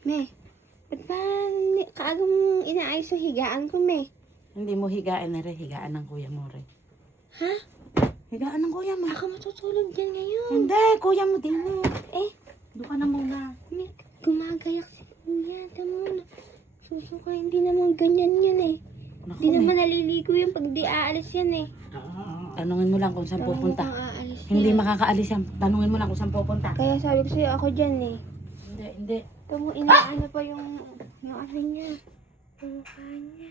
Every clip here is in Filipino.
Me, ba't ba kaaga mong inaayos yung higaan ko, me? Hindi mo higaan na rin, higaan ng kuya mo rin. Ha? Higaan ng kuya mo. Ako matutulog dyan ngayon. Hindi, kuya mo din Eh, doon ka na muna. me, gumagayak si kuya. Tama na. Susuka, hindi naman ganyan yan eh. Naku, Hindi naman naliligo yan pag di aalis yan eh. Tanungin mo lang kung saan pupunta. Mukhang aalis Hindi yan. makakaalis yan. Tanungin mo lang kung saan pupunta. Kaya sabi ko sa'yo, ako dyan eh. Hindi. Tamo, inaano pa yung ano niya. Yung mukha niya.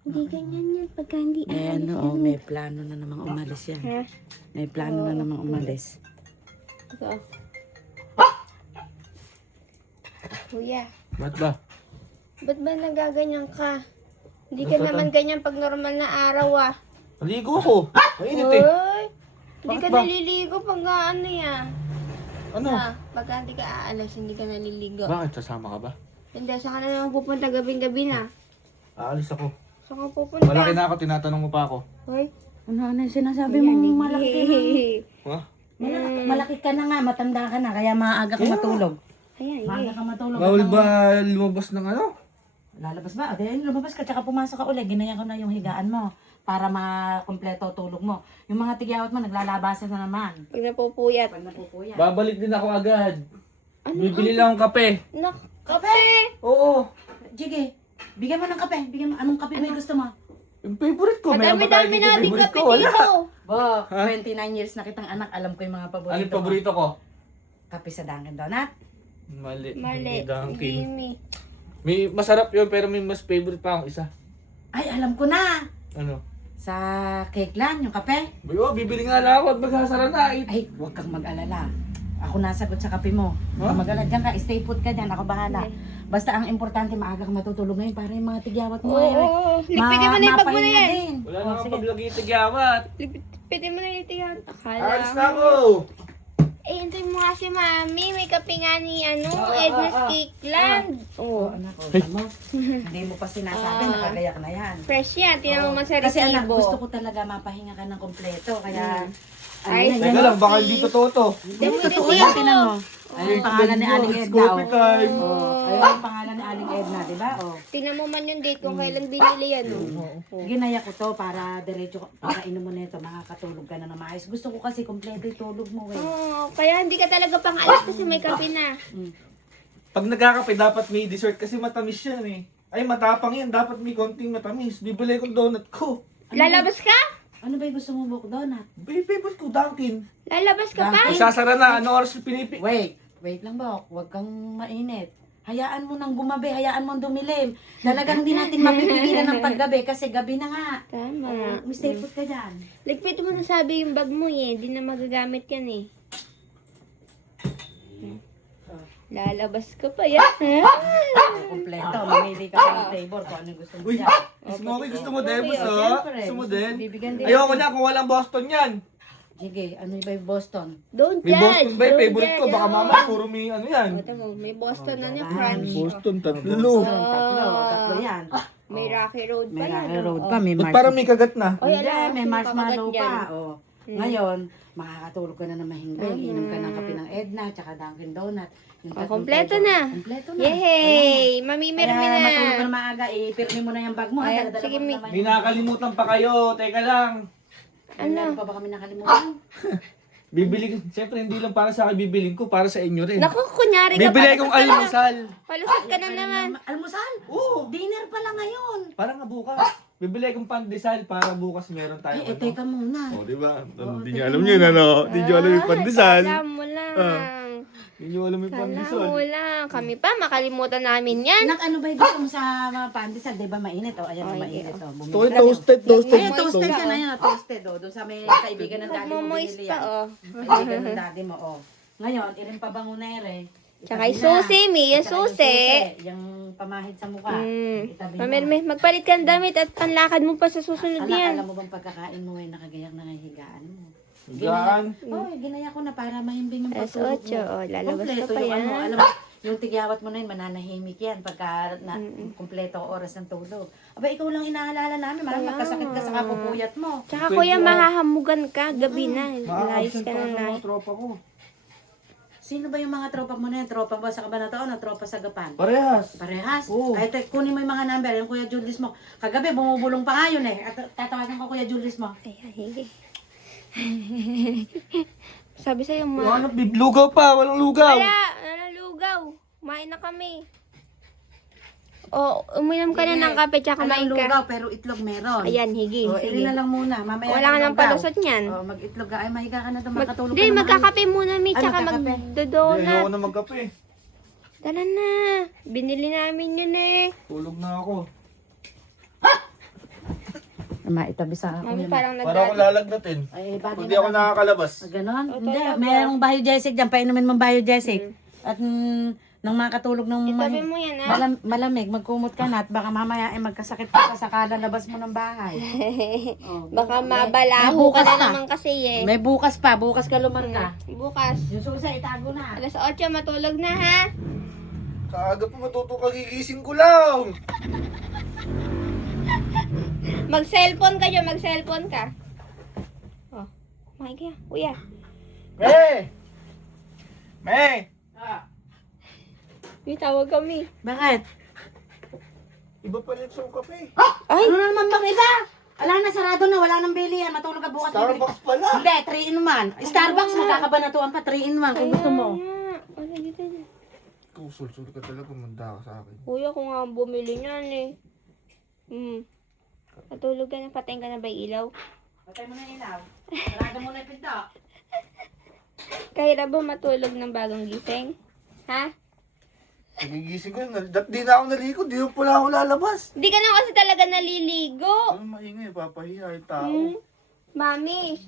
Hindi ganyan yan pagka hindi Eh aalis ano, yan. may plano na namang umalis yan. Ha? May plano na namang umalis. Ito. Kuya, Ba't ba? ba't ba nagaganyan ka? Hindi ka naman ganyan pag normal na araw ah. Maligo ako. Mainit eh. Hoy! Hindi ka Bakit ba? naliligo pag ano yan. Ano? Pagka hindi ka aalis, hindi ka naliligo. Bakit? Sasama ka ba? Hindi, saan ka na naman pupunta gabing-gabi na? Aalis ako. Saan ka pupunta? Malaki na ako, tinatanong mo pa ako. Hoy? Ano yung sinasabi mo malaki ka na? Ha? Malaki ka na nga, matanda ka na, kaya maaga ka matulog. Ayan, Maaga ka matulog. Bawal ba lumabas ng ano? Lalabas ba? Ate, lumabas ka, tsaka pumasok ka ulit. Ginayan ko na yung higaan mo para makumpleto tulog mo. Yung mga tigyawat mo, naglalabasan na naman. Pag napupuyat. Pag napupuyat. Babalik din ako agad. Ano? Bibili lang ng kape. Kape! Oo. Sige, bigyan mo ng kape. Bigyan mo, anong kape may gusto mo? Yung favorite ko. May Madami-dami nating favorite kape ko. Wala. dito. Bo, 29 years na kitang anak. Alam ko yung mga paborito Ano yung paborito ko? Kape sa Dunkin' Donut. Mali. Mali. Hindi Dunkin'. Jimmy. May masarap yun pero may mas favorite pa akong isa. Ay, alam ko na. Ano? Sa Cake Land, yung kape. Bayo, bibili nga lang ako at magsasara na. Ay, huwag kang mag-alala. Ako nasagot sa kape mo. Huh? Mag-alala dyan ka, stay put ka dyan. Ako bahala. Basta ang importante, maaga kang matutulog ngayon para yung mga tigyawat mo. Oo. Ligpitin mo na yung bag mo na mapahinga yan. din. Wala Oh, na akong sige. paglagi tigyawat. Ligpitin mo na yung tiyan. Aalis na ako. Eh, hintay mo nga si Mami. May kape nga ni, Ah, Edna's Cakeland. Oo, anak ko. Tama. Hindi mo pa sinasabi, Ah. nakagayak na yan. Fresh yan. Tinan mo man sa Kasi anak, resibo. gusto ko talaga mapahinga ka ng kompleto. Kaya, Ay, yan, Teka yan. lang, baka hindi totoo to. Hindi, totoo yan, tinan mo. Ayun yung pangalan ni Aling It's Edna. coffee time. Ayun yung pangalan ni Aling Edna, di ba? Oh. Tinan mo man yung date kung kailan binili yan. Ginaya ko to para diretso, para inom mo nito, makakatulog ka na ng maayos. Gusto ko kasi kompleto yung tulog mo, eh. Oo, kaya hindi ka talaga pang alis kasi may kape na. Pag nagkakape, dapat may dessert kasi matamis yan eh. Ay, matapang yan. Dapat may konting matamis. Bibili ko donut ko. Lalabas ka? Ano ba yung gusto mo, Buk Donut? Favorite ko, Dunkin'. Lalabas ka pa? Magsasara na. Ano oras pinipi? Wait lang, Bok. Huwag kang mainit. Hayaan mo nang gumabi, hayaan mo dumilim. Talagang hindi natin mapipigilan ng paggabi kasi gabi na nga. Tama. Stay put ka dyan. Ligpit mo na sabi yung bag mo eh. Hindi na magagamit yan eh. Lalabas ka pa yan. Kompleto. Mamili ka pa ng flavor kung ano yung gusto mo Uy, dyan. Smokey, gusto mo din? Okay, Gusto? siyempre. Gusto mo din? Bibigyan din. Ayoko na kung walang Boston yan. Sige, ano ba yung Boston? Don't May judge. Boston ba? don't Favorite ko. judge, Baka oh. mama, puro may ano yan. O, tamo, may Boston na niya, Boston. crunch. Boston, tatlo. Boston, tatlo yan. May Rocky Road pa May yan. Rocky Road oh. pa, may Ba't parang may kagat na? Oy, Hindi, ala, may sino marshmallow kakagat pa. dyan? Oh. Ngayon, makakatulog ka na ng mahimbing. Inom ka ng kape ng Edna, tsaka Dunkin' Donut. Yung Oh, tatlong kompleto flavor. na. Kompleto na. Yay! Mamimir Kaya mo na. matulog ka na maaga, ipirmi mo na yung bag mo. Ay, Dala-dala sige, mo Mi. naman. May nakalimutan pa kayo. Teka lang. Ano? Meron pa ba kami nakalimutan? Bibili, siyempre hindi lang para sa akin bibiling ko, para sa inyo rin. Naku, kunyari ka Bibili palusot kong ka na. almusal. Palusot ka na naman. Almusal? Oo. Dinner pala ngayon. Para nga bukas. Bibili kong pandesal para bukas meron tayo. Ay, teka muna. Oh, di ba? Hindi teka niyo alam yun, ano? Hindi niyo alam yung pandesal. Kala mo lang. Hindi niyo alam yung Kala pandesal. mo lang. Kami pa, makalimutan namin yan. Anak, ano ba yung gusto mo sa mga pandesal? Di ba mainit? O, ayan, Ay, mainit. O, Ito yung toasted, toasted. Ayan, toasted yan. Ayan, toasted. O, doon sa may kaibigan ng daddy mo Magmumoist binili pa, yan. oh. Kaibigan ng daddy mo, o. Ngayon, irin pa bangunere. Tsaka yung susi, Mi. Yung Tsaka susi. Yung pamahid sa mukha. Itabi mo. Mamel, magpalit ka ng damit at panlakad mo pa sa susunod Anak, yan. alam mo bang pagkakain mo ay nakagayak na ng higaan mo? Gaan. Oh, ginaya ko na para mahimbing yung Alas pagtulog 8, oh, lalabas ka Kompleto pa yung yan. alam mo, yung tigyawat mo na yun, mananahimik yan pagka kompleto ang oras ng tulog. Aba, ikaw lang inaalala namin, marang magkasakit ka sa kapupuyat mo. Tsaka kuya, mahahamugan ka. Gabi na. Layas Maa-absent ka pa na sa na. mga tropa ko. Sino ba yung mga tropa mo na yan? Tropa ba sa Cabanatuan o tropa sa Gapan? Parehas. Parehas? Oo. Ay, kunin mo yung mga number. Yung Kuya Julius mo. Kagabi, bumubulong pa nga yun eh. At tatawagan ko Kuya Julius mo. Ay, hige. Sabi sa'yo, Ano, lugaw pa, walang lugaw. Wala lugaw. Kumain na kami. O, uminom ka na ng kape tsaka kumain Alam, ka. lugaw, pero itlog meron. Ayan, hige. O, Sige. ili na lang muna. Mamaya Wala ka ng ng lugaw. palusot niyan. O, mag-itlog ka. Ay, mahiga ka na ito. Makatulog Hindi, ka na. magkakape muna, Mi, Ay, tsaka magkakape. Hindi, magdodonut. ayoko na magkape. Tara na. Binili namin yun eh. Tulog na ako. Maitabi sa ako. Mami, parang Para ako lalagnatin. Ay, bagay Hindi ako nakakalabas. Ganon? O, Hindi, talaga. mayroong biogesic dyan. Painumin mong biogesic. At nang makatulog ng Itabi mo yan, ah. malamig, magkumot ka na at baka mamaya ay magkasakit ka sa kalalabas mo ng bahay. Oh, Baka may mabalaho ka bukas na pa. naman kasi eh. May bukas pa, bukas ka lumarga. Bukas. Yung susa, itago na. Alas 8, matulog na ha. Kaaga pa matuto kagigising ko lang. Mag-cellphone ka dyan, mag-cellphone ka. Oh, Mike, kuya. Me! Me! May tawag kami. Bakit? Iba pa rin sa kape. Ay! Ano na naman bang iba? Wala na, sarado na, wala nang bili yan. Matulog ka bukas. bibili. Starbucks pala. Hindi, 3 in 1. Starbucks, magkakabanatuan pa, 3 in 1 kung gusto mo. Nga. Wala dito dyan. Kusul-sul ka talaga, manda ka sa akin. Kuya, kung nga bumili niyan eh. Natulog ka na, patayin ka na ba yung ilaw? Patay mo na yung ilaw. Sarado mo na yung pinto. Kahirap ba matulog ng bagong gising? Ha? Nagigising ko yun. Di na ako naligo. Di na pala ako lalabas. Hindi ka na kasi talaga naliligo. Ano maingay? Papahiya yung tao. Mami,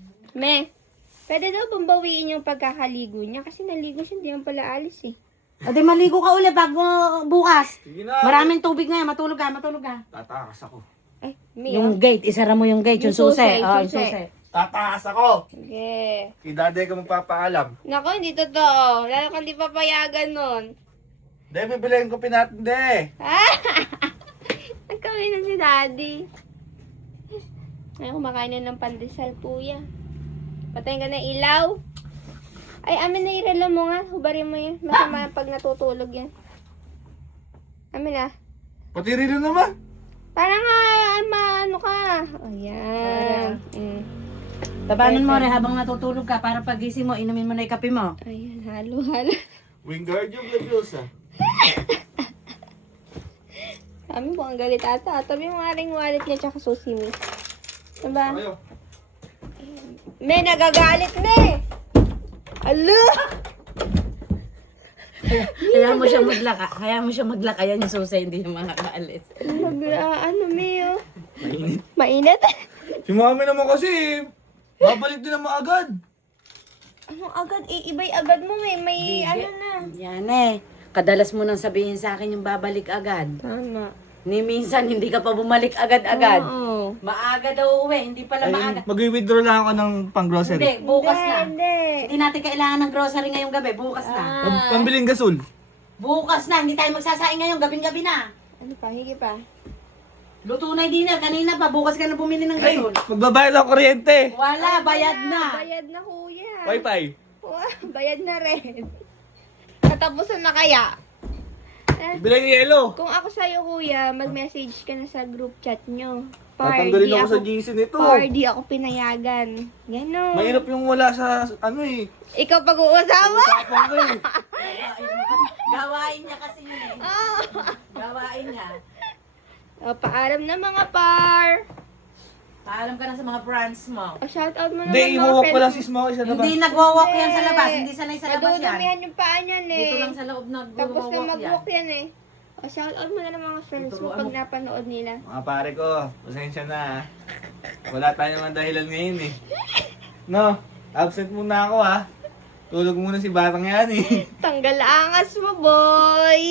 pwede daw bang bawiin yung pagkakaligo niya? Kasi naligo siya, hindi naman pala alis eh. O di maligo ka uli bago bukas. Sige na. Maraming tubig ngayon, matulog ka, matulog ka. Tatakas ako. Ay, Mi, Yung gate, isara mo yung gate, yung Yung susi, susi. Oh, yung susi. susi. Tatakas ako. Sige. Si daday ka magpapaalam. Nako, hindi totoo. Lalo kang di papayagan nun. Hindi, bibiliin ko natin, de. Nagkawin na si Daddy. Ay, kumakain na ng pandesal, kuya. Patayin ka na ilaw. Ay, amin na irelo mo nga. Hubarin mo yan. Masama pag natutulog yan. Amin na. Pati rin naman. Parang nga, ano ka. Ayan. Tabanan mo rin habang natutulog ka para pagising mo, inumin mo na yung kape mo. Ayan, halo-halo. Wingardium Leviosa. Kami po ang galit ata. Tabi mo nga rin wallet niya tsaka susi mo. Diba? Ayaw. May nagagalit na eh. Alo! Kaya mo siya maglaka. Kaya mo siya maglaka. Yan yung susi, hindi yung mga kaalis. Ano, Mio? Mainit. Mainit? Si mami naman kasi, babalik din naman agad. Ano agad? Iba'y agad mo eh. May ano na. Yan eh. Kadalas mo nang sabihin sa akin yung babalik agad. Tama. Ni minsan, hindi ka pa bumalik agad-agad. Oo. Maaga daw uwi, hindi pala maaga. Mag-withdraw lang ako ng pang-grocery. Hindi, bukas na. Hindi. Hindi natin kailangan ng grocery ngayong gabi, bukas na. Pambiling gasol. Bukas na, hindi tayo magsasaing ngayon, gabing-gabi na. Ano pa? Higi pa. Luto na din na, kanina pa, bukas ka na bumili ng Ay, gasol. magbabayad ako kuryente. Wala, bayad na. Bayad na, kuya. Wi-Fi. Bayad na rin. Katapusan na kaya. Bilay ni Elo. Kung ako sa'yo, kuya, mag-message ka na sa group chat nyo. Tatanggalin ako sa GC nito. Or di ako pinayagan. Ganon. Mahirap yung wala sa, ano eh. Ikaw pag-uusama? Tapang ko eh. Gawain niya kasi yun eh. Gawain niya. O, paalam na mga par. Paalam ka na sa mga friends mo. O, shoutout mo naman Hindi, iwawak ko lang si Smokey sa labas. Hindi nagwawalk yan sa labas, hindi sanay sa labas yan. Madudumihan yung paa niyan eh. Dito lang sa loob Tapos na nagwawalk yan. mag-walk yan eh. O, shoutout mo na ng mga friends mo pag napanood nila. Mga pare ko, pasensya na ah. Wala tayong mga dahilan ngayon eh. No, absent muna ako ha. Tulog muna si Batang yan eh. Tanggal angas mo, boy!